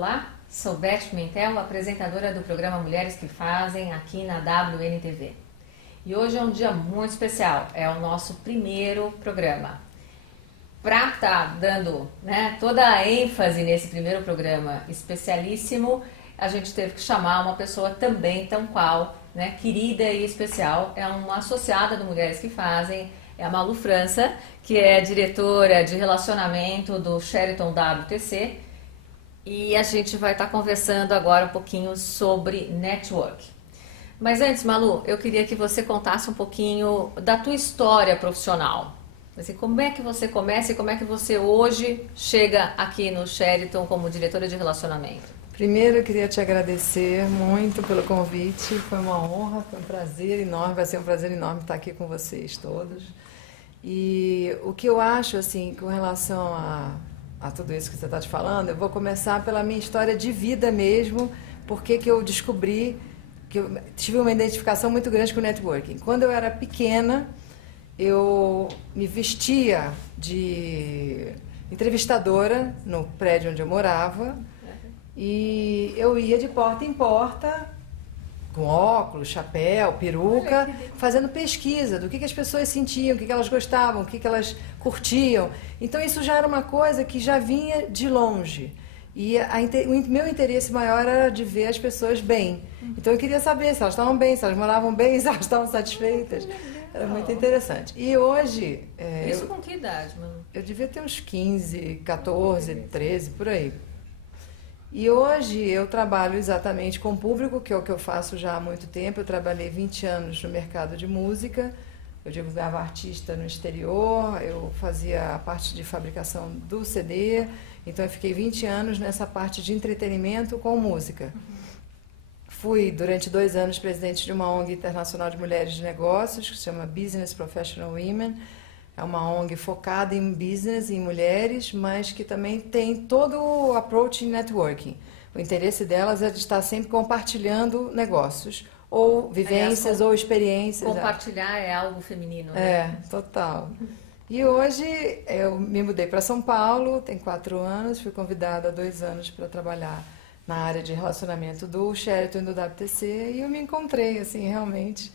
Olá, sou Beth Pimentel, apresentadora do programa Mulheres que Fazem aqui na WNTV. E hoje é um dia muito especial, é o nosso primeiro programa. Para estar dando toda a ênfase nesse primeiro programa especialíssimo, a gente teve que chamar uma pessoa também tão qual, querida e especial. É uma associada do Mulheres que Fazem, é a Malu França, que é diretora de relacionamento do Sheraton WTC. E a gente vai estar conversando agora um pouquinho sobre network. Mas antes, Malu, eu queria que você contasse um pouquinho da tua história profissional. Assim, como é que você começa e como é que você hoje chega aqui no Sheraton como diretora de relacionamento? Primeiro, eu queria te agradecer muito pelo convite. Foi uma honra, foi um prazer enorme, vai ser um prazer enorme estar aqui com vocês todos. E o que eu acho, assim, com relação a tudo isso que você está te falando, eu vou começar pela minha história de vida mesmo, porque que eu descobri que eu tive uma identificação muito grande com o networking. Quando eu era pequena, eu me vestia de entrevistadora no prédio onde eu morava e eu ia de porta em porta, com óculos, chapéu, peruca, fazendo pesquisa do que as pessoas sentiam, o que elas gostavam, o que elas curtiam. Então isso já era uma coisa que já vinha de longe. E o meu interesse maior era de ver as pessoas bem. Então eu queria saber se elas estavam bem, se elas moravam bem, se elas estavam satisfeitas. Era muito interessante. E hoje... Isso com que idade, mano? Eu devia ter uns 15, 14, 13, por aí. E hoje eu trabalho exatamente com o público, que é o que eu faço já há muito tempo. Eu trabalhei 20 anos no mercado de música, eu divulgava artista no exterior, eu fazia a parte de fabricação do CD, então eu fiquei 20 anos nessa parte de entretenimento com música. Fui, durante 2 anos, presidente de uma ONG internacional de mulheres de negócios, que se chama Business Professional Women. É uma ONG focada em business, em mulheres, mas que também tem todo o approach em networking. O interesse delas é de estar sempre compartilhando negócios, ou vivências, ou experiências. Compartilhar é algo feminino, né? É, total. E hoje eu me mudei para São Paulo, tem 4 anos, fui convidada há 2 anos para trabalhar na área de relacionamento do Sheraton e do WTC, e eu me encontrei, assim, realmente...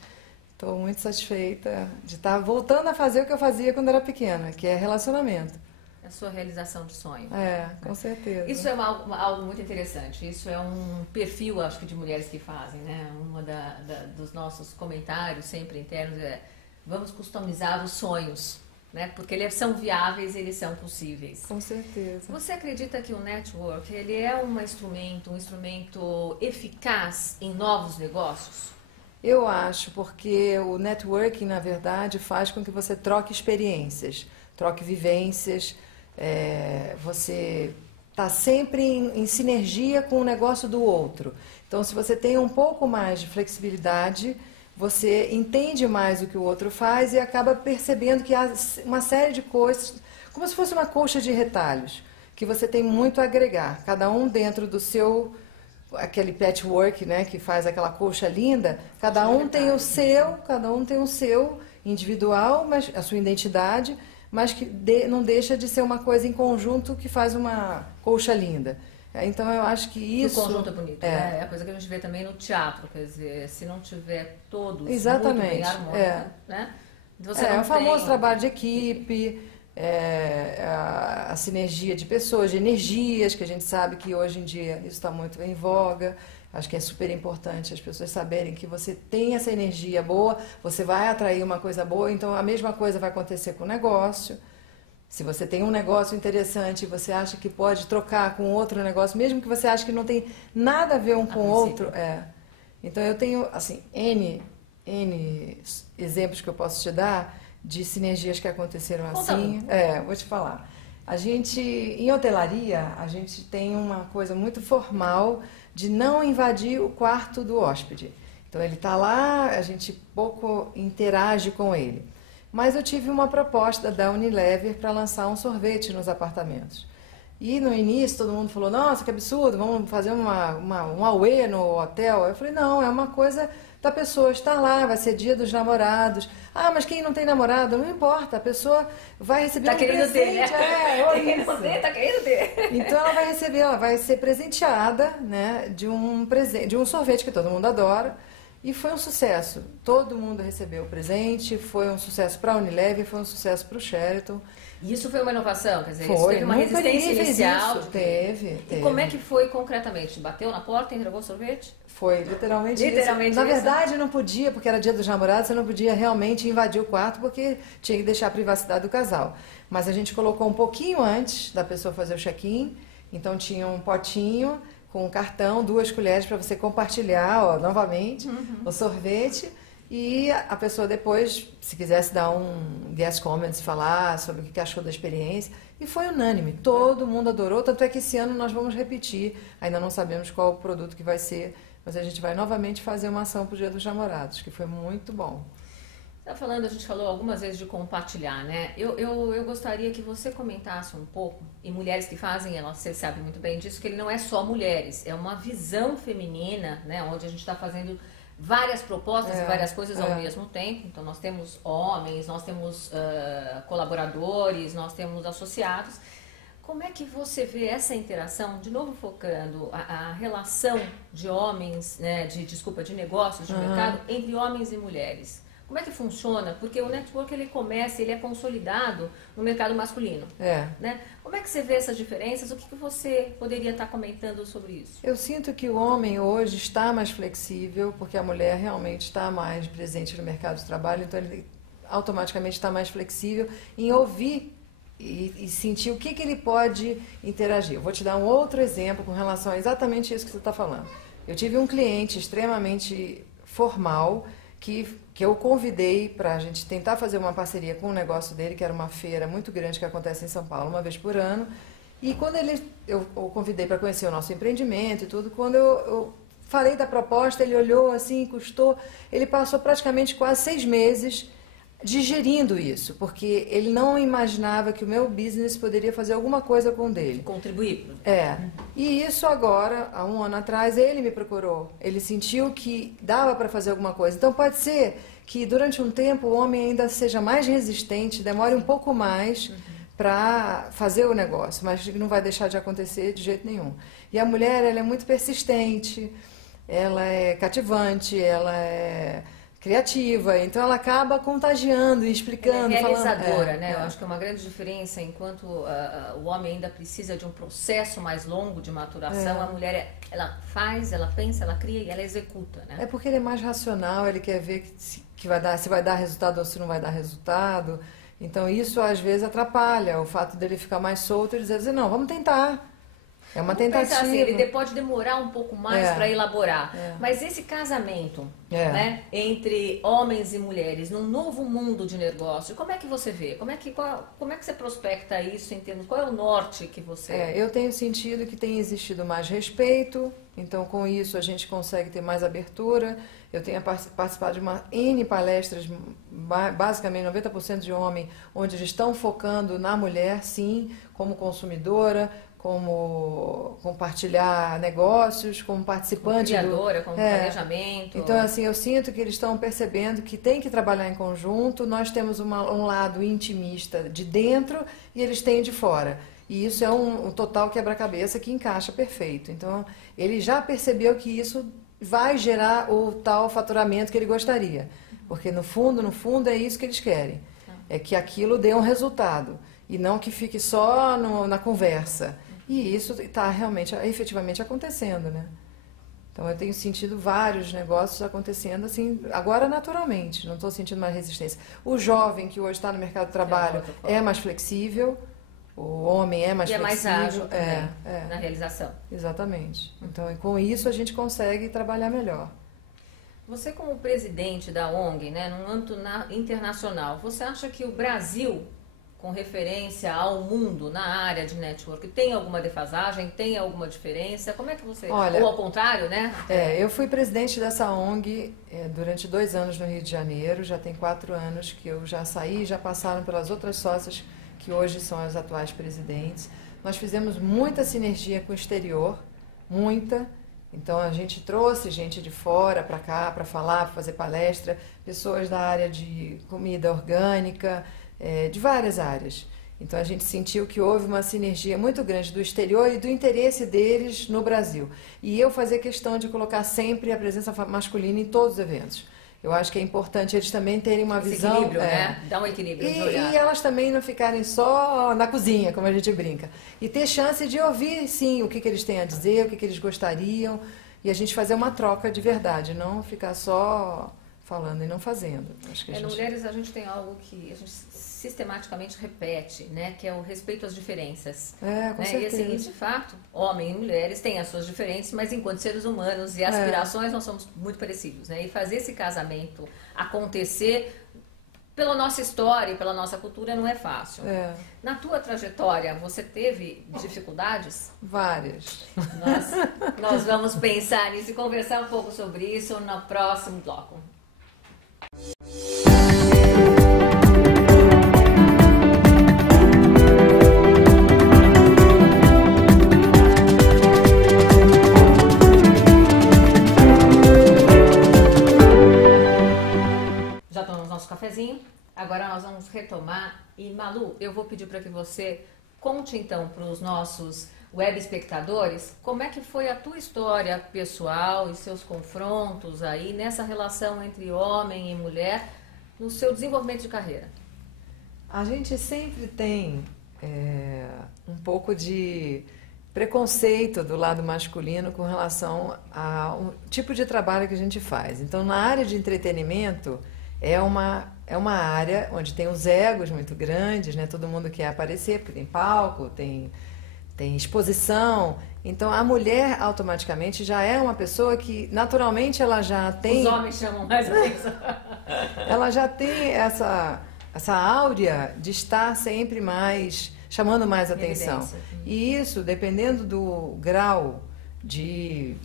Estou muito satisfeita de estar voltando a fazer o que eu fazia quando era pequena, que é relacionamento. A sua realização de sonho. É, com certeza. Isso é algo muito interessante. Isso é um perfil, acho que, de mulheres que fazem, né? Uma dos nossos comentários sempre internos é: vamos customizar os sonhos, né? Porque eles são viáveis, eles são possíveis. Com certeza. Você acredita que o network ele é um instrumento eficaz em novos negócios? Eu acho, porque o networking, na verdade, faz com que você troque experiências, troque vivências, você está sempre em sinergia com o negócio do outro. Então, se você tem um pouco mais de flexibilidade, você entende mais o que o outro faz e acaba percebendo que há uma série de coisas, como se fosse uma colcha de retalhos, que você tem muito a agregar, cada um dentro do seu... aquele patchwork, né, que faz aquela colcha linda, cada um tem o seu individual, mas a sua identidade, mas que não deixa de ser uma coisa em conjunto que faz uma colcha linda. Então eu acho que isso... O conjunto é bonito, né? É a coisa que a gente vê também no teatro, quer dizer, se não tiver todos exatamente, muito bem harmônicos, né? Você é não o famoso tem... trabalho de equipe, a sinergia de pessoas, de energias, que a gente sabe que hoje em dia isso está muito em voga. Acho que é super importante as pessoas saberem que você tem essa energia boa, você vai atrair uma coisa boa, então a mesma coisa vai acontecer com o negócio. Se você tem um negócio interessante e você acha que pode trocar com outro negócio, mesmo que você ache que não tem nada a ver um com o outro, Então eu tenho, assim, N exemplos que eu posso te dar de sinergias que aconteceram assim. Vou te falar. A gente, em hotelaria, a gente tem uma coisa muito formal de não invadir o quarto do hóspede. Então ele está lá, a gente pouco interage com ele. Mas eu tive uma proposta da Unilever para lançar um sorvete nos apartamentos. E no início todo mundo falou, nossa, que absurdo, vamos fazer um auê no hotel. Eu falei, não, é uma coisa da pessoa estar lá, vai ser dia dos namorados. Ah, mas quem não tem namorado, não importa, a pessoa vai receber um presente. Ter, né? Querendo ter, tá querendo ter. Então ela vai ser presenteada, né, de um sorvete que todo mundo adora. E foi um sucesso. Todo mundo recebeu o presente, foi um sucesso para a Unilever, foi um sucesso para o Sheraton. E isso foi uma inovação, quer dizer, foi, isso teve uma resistência inicial. Teve. E como é que foi concretamente? Bateu na porta, entregou o sorvete? Foi, literalmente isso. Na verdade, não podia, porque era dia dos namorados, você não podia realmente invadir o quarto, porque tinha que deixar a privacidade do casal. Mas a gente colocou um pouquinho antes da pessoa fazer o check-in, então tinha um potinho com um cartão, 2 colheres para você compartilhar, novamente, o sorvete. E a pessoa depois, se quisesse dar um guest comments, falar sobre o que achou da experiência. E foi unânime, todo mundo adorou, tanto é que esse ano nós vamos repetir. Ainda não sabemos qual o produto que vai ser, mas a gente vai novamente fazer uma ação para o Dia dos Namorados, que foi muito bom. A gente falou algumas vezes de compartilhar, né? Eu gostaria que você comentasse um pouco, e mulheres que fazem, você sabe muito bem disso, que ele não é só mulheres, é uma visão feminina, né? Onde a gente está fazendo várias propostas e várias coisas ao mesmo tempo. Então nós temos homens, nós temos colaboradores, nós temos associados. Como é que você vê essa interação, de novo focando a relação de homens, né, de negócios, de mercado, entre homens e mulheres? Como é que funciona? Porque o network ele é consolidado no mercado masculino. Né? Como é que você vê essas diferenças? O que você poderia estar comentando sobre isso? Eu sinto que o homem hoje está mais flexível, porque a mulher realmente está mais presente no mercado de trabalho, então ele automaticamente está mais flexível em ouvir e sentir o que ele pode interagir. Eu vou te dar um outro exemplo com relação a exatamente isso que você está falando. Eu tive um cliente extremamente formal que eu convidei para a gente tentar fazer uma parceria com o negócio dele, que era uma feira muito grande que acontece em São Paulo uma vez por ano. E quando eu o convidei para conhecer o nosso empreendimento e tudo, quando eu falei da proposta, ele olhou assim, custou, ele passou praticamente quase 6 meses digerindo isso, porque ele não imaginava que o meu business poderia fazer alguma coisa com o dele. Contribuir. E isso agora, há 1 ano atrás, ele me procurou. Ele sentiu que dava para fazer alguma coisa. Então pode ser que durante um tempo o homem ainda seja mais resistente, demore um pouco mais para fazer o negócio, mas não vai deixar de acontecer de jeito nenhum. E a mulher, ela é muito persistente, ela é cativante, ela é criativa, então ela acaba contagiando e explicando. Ela é realizadora, né? Eu acho que é uma grande diferença, enquanto o homem ainda precisa de um processo mais longo de maturação, a mulher, ela faz, ela pensa, ela cria e ela executa, né? É porque ele é mais racional, ele quer ver se vai dar resultado ou se não vai dar resultado, então isso às vezes atrapalha o fato dele ficar mais solto e dizer assim, não, vamos tentar. É uma tentativa. Assim, ele pode demorar um pouco mais para elaborar. Mas esse casamento né, entre homens e mulheres num novo mundo de negócio, como é que você vê? Como é que você prospecta isso em termos? Qual é o norte que você... eu tenho sentido que tem existido mais respeito, então com isso a gente consegue ter mais abertura. Eu tenho participado de uma N palestras, basicamente 90% de homem, onde eles estão focando na mulher, sim, como consumidora, como compartilhar negócios, como participante como criadora, como planejamento. Então, assim, eu sinto que eles estão percebendo que tem que trabalhar em conjunto. Nós temos um lado intimista de dentro e eles têm de fora. E isso é um total quebra-cabeça que encaixa perfeito. Então, ele já percebeu que isso vai gerar o tal faturamento que ele gostaria. Porque, no fundo, é isso que eles querem. É que aquilo dê um resultado. E não que fique só na conversa. E isso está efetivamente acontecendo, né? Então eu tenho sentido vários negócios acontecendo assim, agora naturalmente, não estou sentindo mais resistência. O jovem que hoje está no mercado de trabalho é mais flexível, o homem é mais flexível. É mais ágil também, na realização. Exatamente. Então com isso a gente consegue trabalhar melhor. Você como presidente da ONG, né, num âmbito internacional, você acha que o Brasil, com referência ao mundo na área de network, tem alguma defasagem, tem alguma diferença? Como é que você... Olha, ou ao contrário, né? Eu fui presidente dessa ONG durante 2 anos no Rio de Janeiro, já tem 4 anos que eu já saí, já passaram pelas outras sócias que hoje são as atuais presidentes. nós fizemos muita sinergia com o exterior, muita. Então, a gente trouxe gente de fora para cá para falar, para fazer palestra, pessoas da área de comida orgânica, de várias áreas. Então, a gente sentiu que houve uma sinergia muito grande do exterior e do interesse deles no Brasil. E eu fazia questão de colocar sempre a presença masculina em todos os eventos. Eu acho que é importante eles também terem uma visão... equilíbrio, né? Dá um equilíbrio de olhar. E elas também não ficarem só na cozinha, como a gente brinca. E ter chance de ouvir, sim, o que eles têm a dizer, o que eles gostariam. E a gente fazer uma troca de verdade, não ficar só falando e não fazendo. Acho que No Mulheres a gente tem algo que a gente sistematicamente repete, né? Que é o respeito às diferenças. Com certeza. E assim, de fato, homens e mulheres têm as suas diferenças, mas enquanto seres humanos e aspirações nós somos muito parecidos, né? E fazer esse casamento acontecer pela nossa história e pela nossa cultura não é fácil. Na tua trajetória, você teve dificuldades? Várias. Nós vamos pensar nisso e conversar um pouco sobre isso no próximo bloco. Já tomamos nosso cafezinho, agora nós vamos retomar. E Malu, eu vou pedir para que você conte então para os nossos web espectadores como é que foi a tua história pessoal e seus confrontos aí nessa relação entre homem e mulher no seu desenvolvimento de carreira. A gente sempre tem um pouco de preconceito do lado masculino com relação ao tipo de trabalho que a gente faz. Então, na área de entretenimento, é uma área onde tem os egos muito grandes, né? Todo mundo quer aparecer, porque tem palco, tem exposição. Então, a mulher, automaticamente, já é uma pessoa que, naturalmente, ela já tem... Os homens chamam mais atenção. Ela já tem essa áurea de estar sempre mais... chamando mais atenção. E isso, dependendo do grau de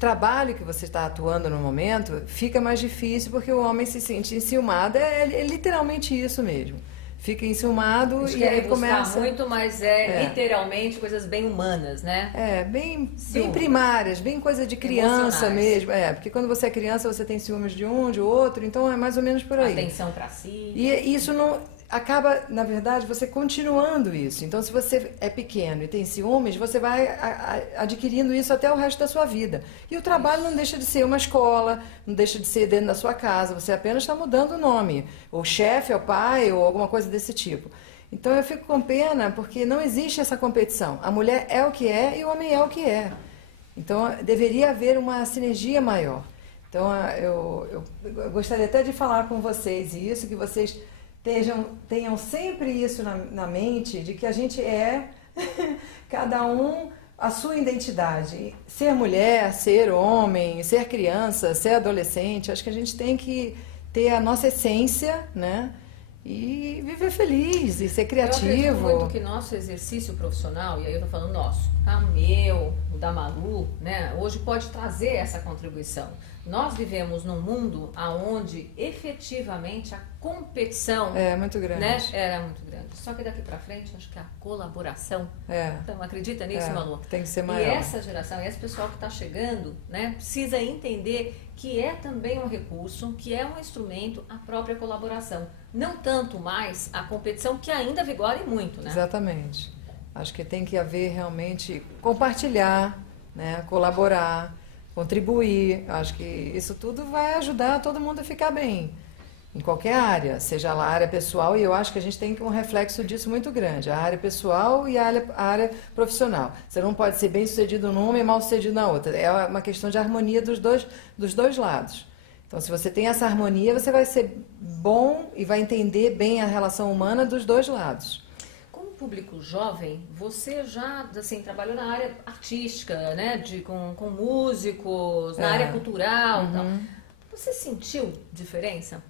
trabalho que você está atuando no momento, fica mais difícil, porque o homem se sente enciumado. É literalmente isso mesmo. Fica enciumado e aí começa... muito, mas literalmente coisas bem humanas, né? Bem primárias, bem coisa de criança mesmo. Porque quando você é criança, você tem ciúmes de um, de outro, então é mais ou menos por aí. Atenção para si. E isso não... acaba, na verdade, você continuando isso. Então, se você é pequeno e tem ciúmes, você vai adquirindo isso até o resto da sua vida. E o trabalho não deixa de ser uma escola, não deixa de ser dentro da sua casa, você apenas está mudando o nome. O chefe é o pai ou alguma coisa desse tipo. Então, eu fico com pena porque não existe essa competição. A mulher é o que é e o homem é o que é. Então, deveria haver uma sinergia maior. Então, eu gostaria até de falar com vocês isso, que vocês... tenham sempre isso na mente, de que a gente é, cada um, a sua identidade. Ser mulher, ser homem, ser criança, ser adolescente, acho que a gente tem que ter a nossa essência, né? E viver feliz e ser criativo. Eu acredito muito que nosso exercício profissional, e aí eu estou falando nosso, tá? O meu, o da Malu, né? Hoje pode trazer essa contribuição. Nós vivemos num mundo onde efetivamente a competição é muito grande, né? Era muito grande. Só que daqui para frente, acho que a colaboração. Então, acredita nisso, Malu? Tem que ser maior. E essa geração, esse pessoal que está chegando, né? Precisa entender que é também um recurso, que é um instrumento, a própria colaboração. Não tanto mais a competição, que ainda vigora e muito, né? Exatamente. Acho que tem que haver realmente compartilhar, né? Colaborar, contribuir. Acho que isso tudo vai ajudar todo mundo a ficar bem. Em qualquer área, seja lá a área pessoal, e eu acho que a gente tem um reflexo disso muito grande, a área pessoal e a área profissional. Você não pode ser bem sucedido numa e mal sucedido na outra. É uma questão de harmonia dos dois lados. Então, se você tem essa harmonia, você vai ser bom e vai entender bem a relação humana dos dois lados. Como público jovem, você já assim, trabalhou na área artística, né? Com músicos, na área cultural. Tal. Você sentiu diferença?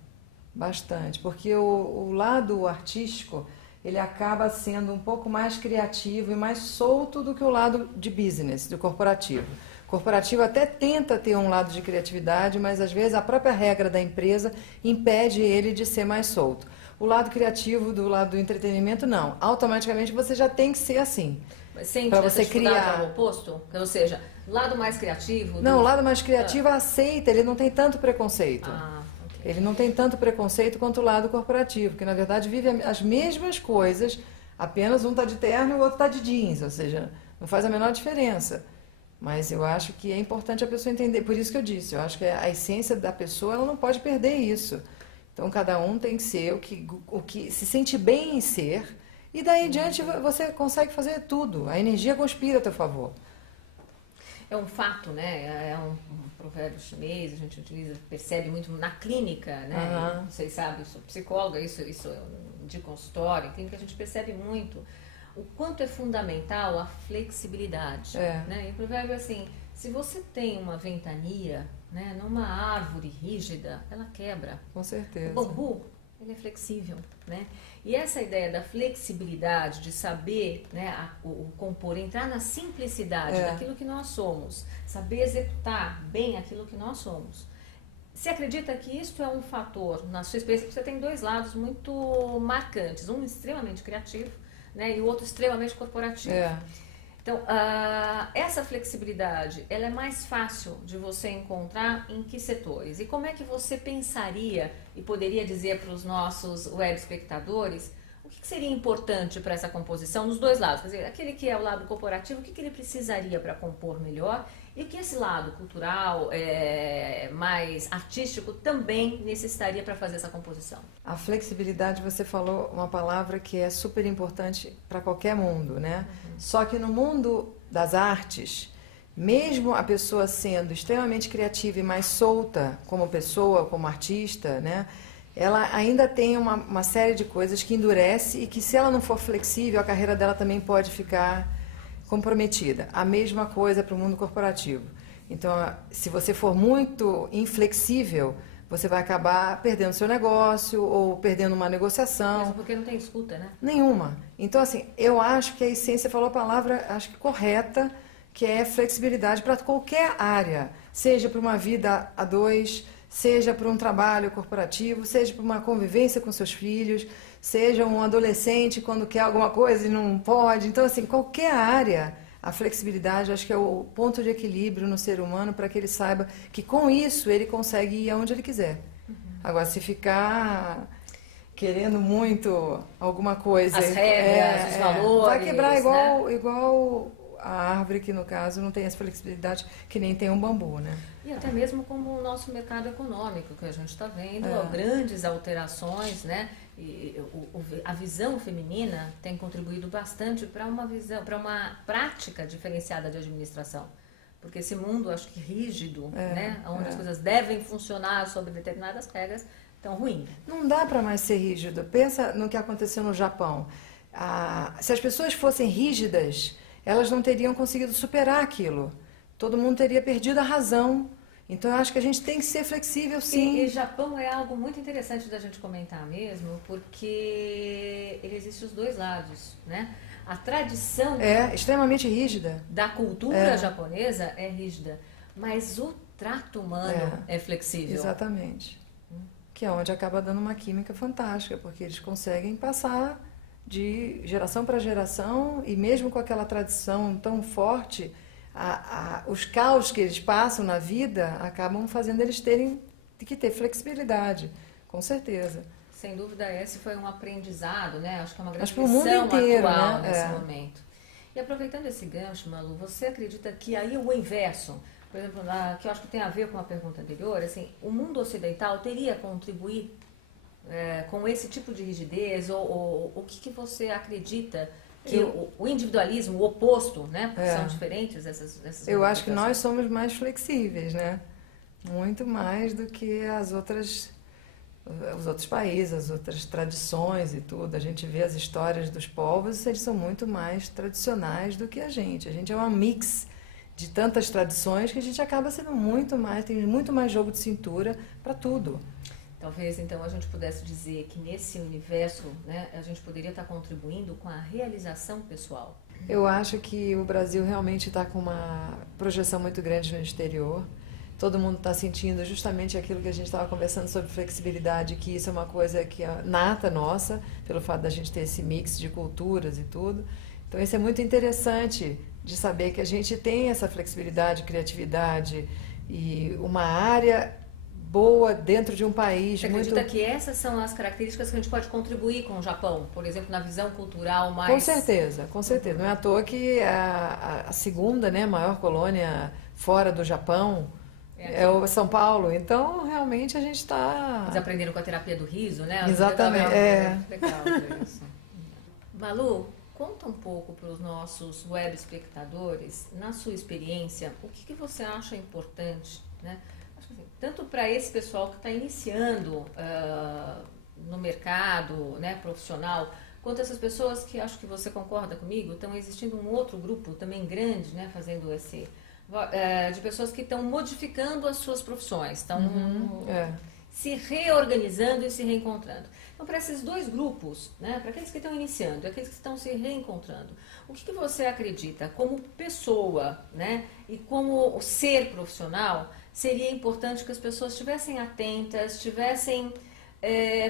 Bastante, porque o lado artístico, ele acaba sendo um pouco mais criativo e mais solto do que o lado de business, do corporativo. O corporativo até tenta ter um lado de criatividade, mas às vezes a própria regra da empresa impede ele de ser mais solto. O lado criativo do lado do entretenimento, não. Automaticamente você já tem que ser assim. Para você criar o oposto? Ou seja, o lado mais criativo... Não, o lado mais criativo aceita, ele não tem tanto preconceito. Okay. Ele não tem tanto preconceito quanto o lado corporativo, que na verdade vive as mesmas coisas, apenas um está de terno e o outro está de jeans, ou seja, não faz a menor diferença. Mas eu acho que é importante a pessoa entender, por isso que eu disse, eu acho que a essência da pessoa, ela não pode perder isso. Então cada um tem que ser o que se sente bem em ser, e daí em diante você consegue fazer tudo, a energia conspira a teu favor. É um fato, né? É um provérbio chinês, a gente utiliza, percebe muito na clínica, né? Vocês sabem, eu sou psicóloga, isso de consultório, em clínica a gente percebe muito o quanto é fundamental a flexibilidade. Né? E o provérbio é assim, se você tem uma ventania, né, numa árvore rígida, ela quebra. Com certeza. O bambu, ele é flexível, né? E essa ideia da flexibilidade, de saber, né, o compor, entrar na simplicidade daquilo que nós somos, saber executar bem aquilo que nós somos. Você acredita que isso é um fator, na sua experiência, porque você tem dois lados muito marcantes, um extremamente criativo, né, e o outro extremamente corporativo. Então, essa flexibilidade, ela é mais fácil de você encontrar em que setores? E como é que você pensaria e poderia dizer para os nossos web espectadores o que seria importante para essa composição nos dois lados? Quer dizer, aquele que é o lado corporativo, o que ele precisaria para compor melhor? E o que esse lado cultural, mais artístico, também necessitaria para fazer essa composição? A flexibilidade, você falou uma palavra que é super importante para qualquer mundo, né? Só que no mundo das artes, mesmo a pessoa sendo extremamente criativa e mais solta como pessoa, como artista, né? Ela ainda tem uma série de coisas que endurece e que, se ela não for flexível, a carreira dela também pode ficar comprometida. A mesma coisa para o mundo corporativo. Então, se você for muito inflexível, você vai acabar perdendo seu negócio ou perdendo uma negociação. Mesmo porque não tem escuta, né? Nenhuma. Então, assim, eu acho que a essência falou a palavra, acho que correta, que é flexibilidade para qualquer área, seja para uma vida a dois, seja para um trabalho corporativo, seja para uma convivência com seus filhos, seja um adolescente quando quer alguma coisa e não pode. Então, assim, qualquer área, a flexibilidade acho que é o ponto de equilíbrio no ser humano para que ele saiba que com isso ele consegue ir aonde ele quiser. Agora, se ficar querendo muito alguma coisa... As regras, os valores... Vai quebrar igual, né? Igual a árvore, que no caso não tem essa flexibilidade que nem tem um bambu, né? E até mesmo como o nosso mercado econômico, que a gente está vendo, grandes alterações, né? E a visão feminina tem contribuído bastante para uma visão, para uma prática diferenciada de administração. Porque esse mundo, acho que rígido, né? Onde as coisas devem funcionar sob determinadas regras, tão ruim. Não dá para mais ser rígido. Pensa no que aconteceu no Japão. Se as pessoas fossem rígidas, elas não teriam conseguido superar aquilo. Todo mundo teria perdido a razão. Então, eu acho que a gente tem que ser flexível, sim. E Japão é algo muito interessante da gente comentar mesmo, porque ele existe os dois lados, né? A tradição é extremamente rígida. Da cultura japonesa é rígida, mas o trato humano é flexível. Exatamente. Que é onde acaba dando uma química fantástica, porque eles conseguem passar de geração para geração, e mesmo com aquela tradição tão forte, os caos que eles passam na vida acabam fazendo eles terem que ter flexibilidade, com certeza. Sem dúvida, esse foi um aprendizado, né? Acho que é uma grande lição mundo inteiro, atual, né? Nesse momento. E aproveitando esse gancho, Malu, você acredita que aí o inverso, por exemplo, que eu acho que tem a ver com a pergunta anterior, assim, o mundo ocidental teria contribuir com esse tipo de rigidez, ou o que você acredita que o individualismo, o oposto, né? Porque são diferentes essas eu acho que nós somos mais flexíveis, né? Muito mais do que os outros países, as outras tradições e tudo. A gente vê as histórias dos povos, eles são muito mais tradicionais do que a gente. A gente é um mix de tantas tradições que a gente acaba sendo tem muito mais jogo de cintura para tudo. Talvez, então, a gente pudesse dizer que nesse universo, né, a gente poderia estar contribuindo com a realização pessoal. Eu acho que o Brasil realmente está com uma projeção muito grande no exterior. todo mundo está sentindo justamente aquilo que a gente estava conversando sobre flexibilidade, que isso é uma coisa que é nata nossa, pelo fato da gente ter esse mix de culturas e tudo. Então isso é muito interessante de saber que a gente tem essa flexibilidade, criatividade e uma área boa dentro de um país. Você acredita que essas são as características que a gente pode contribuir com o Japão, por exemplo, na visão cultural mais... Com certeza, com certeza. Não é à toa que a segunda, né, maior colônia fora do Japão é o São Paulo. Então, realmente, a gente está... Eles aprenderam com a terapia do riso, né? Exatamente, Legal isso. Malu, conta um pouco para os nossos web espectadores, na sua experiência, o que você acha importante, né? Tanto para esse pessoal que está iniciando no mercado, né, profissional, quanto essas pessoas que, acho que você concorda comigo, estão existindo um outro grupo também grande, né, fazendo de pessoas que estão modificando as suas profissões, estão se reorganizando e se reencontrando. Então, para esses dois grupos, né, para aqueles que estão iniciando e aqueles que estão se reencontrando, o que você acredita como pessoa, né, e como ser profissional, seria importante que as pessoas estivessem atentas, estivessem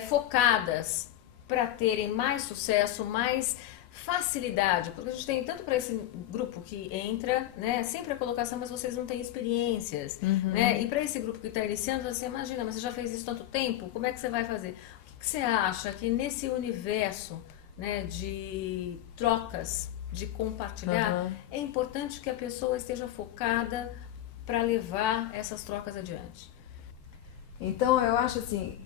focadas para terem mais sucesso, mais facilidade? Porque a gente tem tanto para esse grupo que entra, né, sempre a colocação, mas vocês não têm experiências, né? E para esse grupo que está iniciando, você imagina, mas você já fez isso tanto tempo, como é que você vai fazer? O que você acha que nesse universo, né, de trocas, de compartilhar, é importante que a pessoa esteja focada para levar essas trocas adiante? Então, eu acho assim,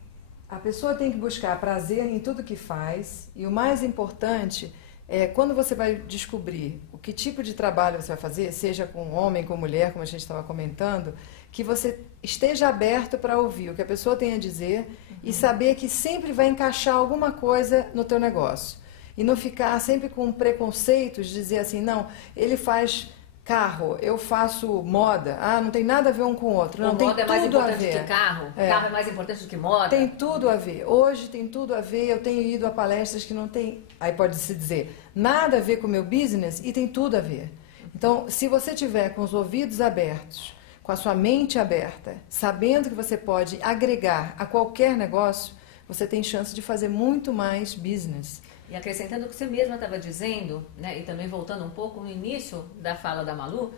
a pessoa tem que buscar prazer em tudo que faz, e o mais importante é quando você vai descobrir o que tipo de trabalho você vai fazer, seja com homem, com mulher, como a gente estava comentando, que você esteja aberto para ouvir o que a pessoa tem a dizer e saber que sempre vai encaixar alguma coisa no teu negócio. E não ficar sempre com preconceitos, de dizer assim, não, ele faz carro, eu faço moda, não tem nada a ver um com o outro. Não, tem moda é mais importante que carro? Carro é mais importante do que moda? Tem tudo a ver. Hoje tem tudo a ver. Eu tenho ido a palestras que não tem, aí pode-se dizer, nada a ver com o meu business e tem tudo a ver. Então, se você tiver com os ouvidos abertos, com a sua mente aberta, sabendo que você pode agregar a qualquer negócio, você tem chance de fazer muito mais business. E acrescentando o que você mesma estava dizendo, né, e também voltando um pouco no início da fala da Malu,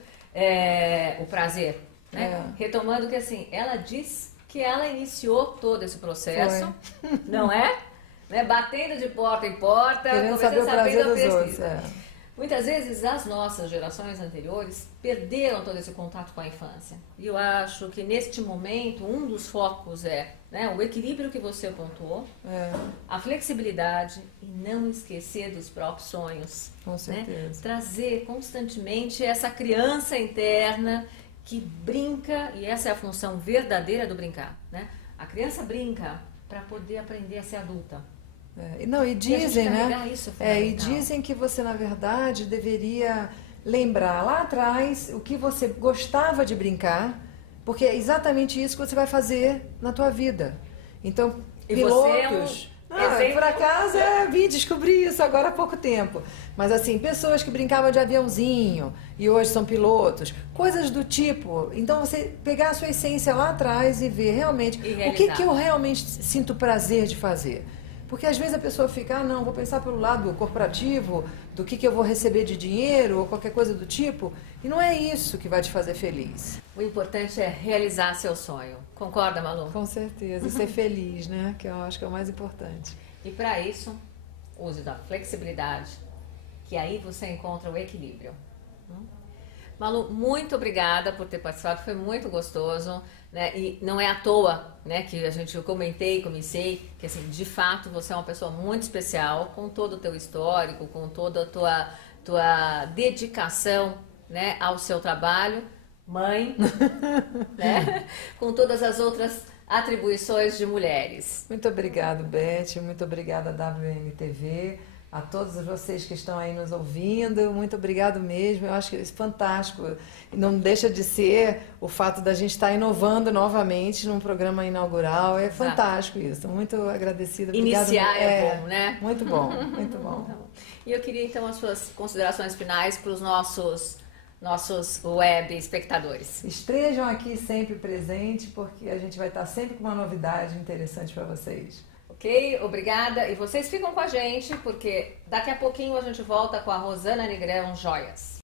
o prazer, né? Retomando que assim, ela diz que ela iniciou todo esse processo, não é? Né? Batendo de porta em porta, querendo saber o prazer dos outros. Muitas vezes as nossas gerações anteriores perderam todo esse contato com a infância. E eu acho que neste momento um dos focos é, né, o equilíbrio que você pontuou, a flexibilidade e não esquecer dos próprios sonhos. Com certeza. Né? Trazer constantemente essa criança interna que brinca, e essa é a função verdadeira do brincar. Né? A criança brinca para poder aprender a ser adulta. E dizem, né? Isso é e dizem que você, na verdade, deveria lembrar lá atrás o que você gostava de brincar, porque é exatamente isso que você vai fazer na tua vida. Então, e pilotos... por acaso, vim descobrir isso agora há pouco tempo. Mas assim, pessoas que brincavam de aviãozinho e hoje são pilotos, coisas do tipo. Então, você pegar a sua essência lá atrás e ver realmente o que eu realmente sinto prazer de fazer. Porque às vezes a pessoa fica, não, vou pensar pelo lado corporativo, do que eu vou receber de dinheiro ou qualquer coisa do tipo. E não é isso que vai te fazer feliz. O importante é realizar seu sonho. Concorda, Malu? Com certeza. E ser feliz, né? Que eu acho que é o mais importante. E para isso, use da flexibilidade, que aí você encontra o equilíbrio. Malu, muito obrigada por ter participado, foi muito gostoso, né? E não é à toa, né, que eu comecei, que assim, de fato você é uma pessoa muito especial, com todo o teu histórico, com toda a tua dedicação, né, ao seu trabalho, mãe, né, com todas as outras atribuições de mulheres. Muito obrigada, Beth, muito obrigada, WNTV. A todos vocês que estão aí nos ouvindo, muito obrigado mesmo, eu acho que isso é fantástico. E não deixa de ser o fato da gente estar inovando novamente num programa inaugural, é fantástico isso, muito agradecida. Iniciar é bom, né? Muito bom, muito bom. E eu queria então as suas considerações finais para os nossos nossos web espectadores. Estejam aqui sempre presentes, porque a gente vai estar sempre com uma novidade interessante para vocês. Ok? Obrigada. E vocês ficam com a gente, porque daqui a pouquinho a gente volta com a Rosana Negrão Joias.